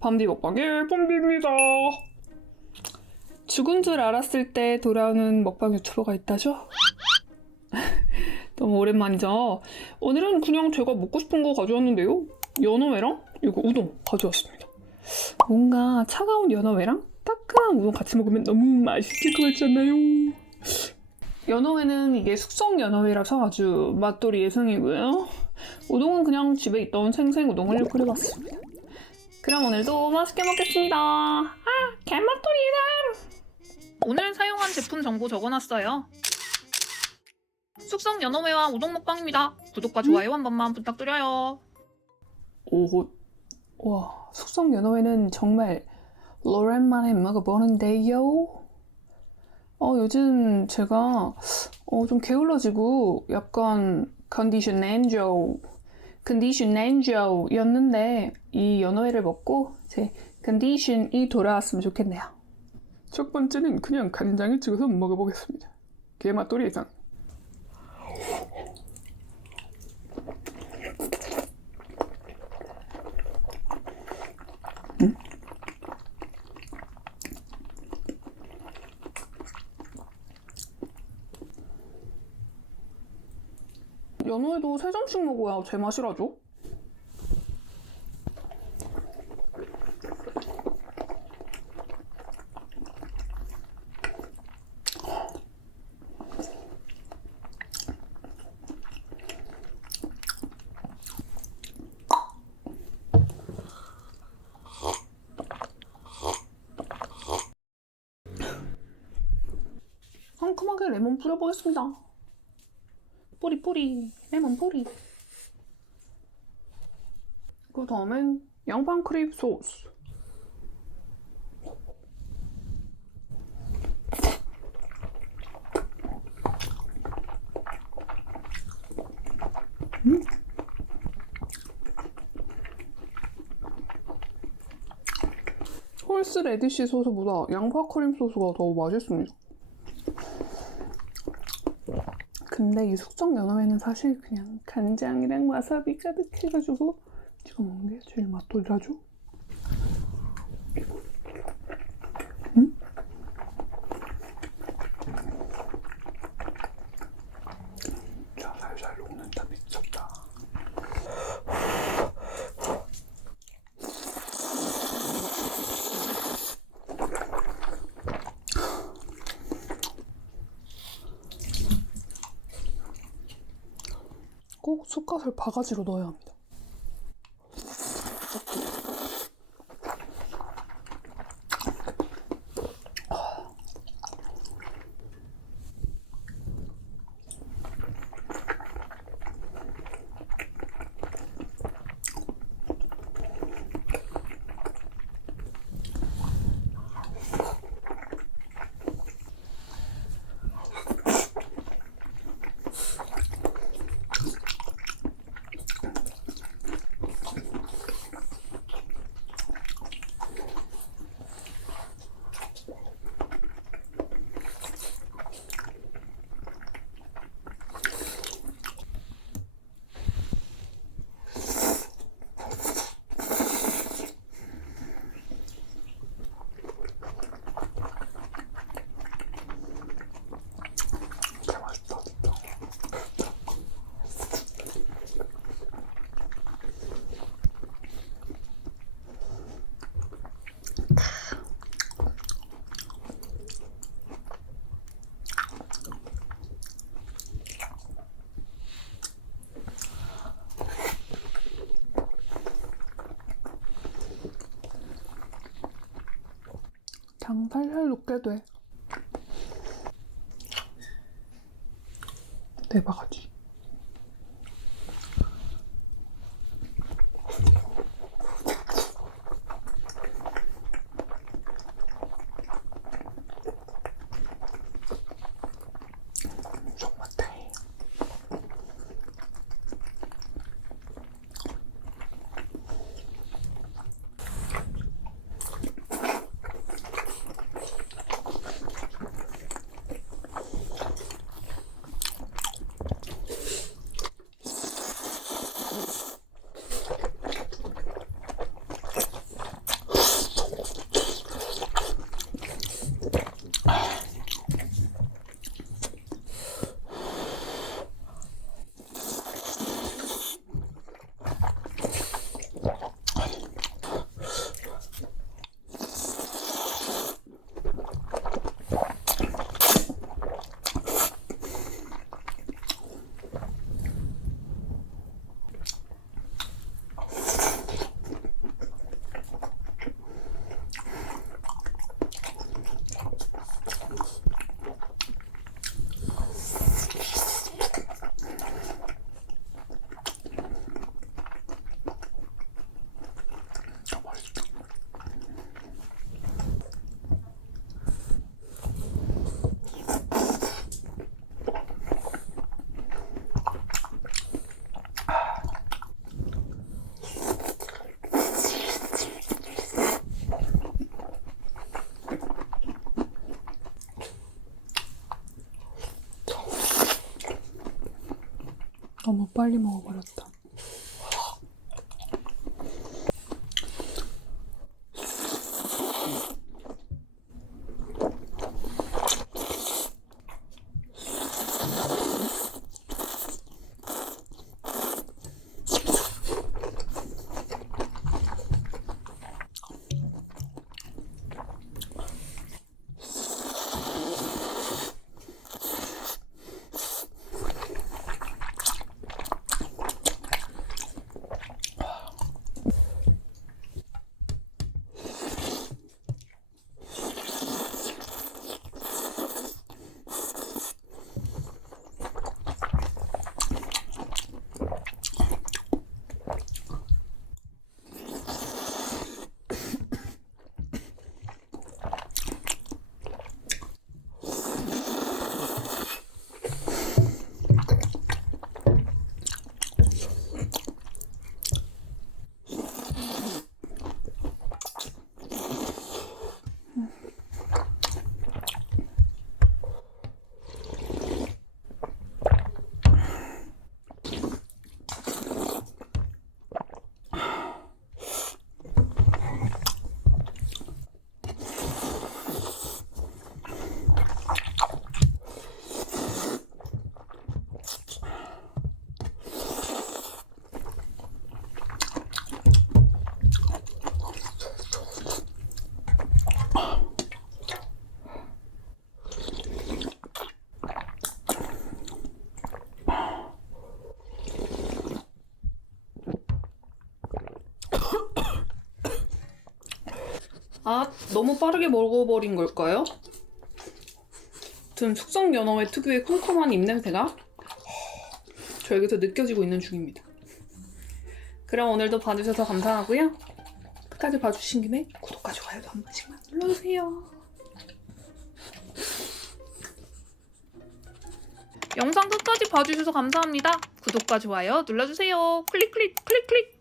밤디 먹방의 봄비입니다. 죽은 줄 알았을 때 돌아오는 먹방 유튜버가 있다죠? 너무 오랜만이죠? 오늘은 그냥 제가 먹고 싶은 거 가져왔는데요. 연어회랑 이거 우동 가져왔습니다. 뭔가 차가운 연어회랑 따끈한 우동 같이 먹으면 너무 맛있을 것 같지 않나요? 연어회는 이게 숙성 연어회라서 아주 맛돌이 예상이고요. 우동은 그냥 집에 있던 생생 우동을 끓여봤습니다. 그럼 오늘도 맛있게 먹겠습니다. 아, 개맛돌이다. 오늘 사용한 제품 정보 적어놨어요. 숙성 연어회와 우동 먹방입니다. 구독과 좋아요 한 번만 부탁드려요. 오호. 와, 숙성 연어회는 정말 오랜만에 먹어보는데요. 어, 요즘 제가 어, 좀 게을러지고 약간 컨디션 낸조 컨디션 낸조였는데 이 연어회를 먹고 제 컨디션이 돌아왔으면 좋겠네요. 첫 번째는 그냥 간장에 찍어서 먹어보겠습니다. 게맛돌이 예상. 연어에도 세 점씩 먹어야 제맛이라죠? 상큼하게 레몬 뿌려보겠습니다. 뿌리 뿌리 레몬 뿌리 그 다음엔 양파 크림 소스 음? 홀스 레디시 소스보다 양파 크림 소스가 더 맛있습니다. 근데 이 숙성 연어회는 사실 그냥 간장이랑 와사비 가득해가지고 찍어 먹는 게 제일 맛돌이라죠? 응? 자, 살살 녹는다 미쳤다. 꼭 숟갓을 바가지로 넣어야 합니다. 장 살살 녹게 돼. 네 바가지. 너무 빨리 먹어버렸다. 아, 너무 빠르게 먹어버린 걸까요? 든 숙성 연어의 특유의 컴컴한 입냄새가 저에게서 느껴지고 있는 중입니다. 그럼 오늘도 봐주셔서 감사하고요. 끝까지 봐주신 김에 구독과 좋아요도 한 번씩만 눌러주세요. 영상 끝까지 봐주셔서 감사합니다. 구독과 좋아요 눌러주세요. 클릭 클릭 클릭 클릭.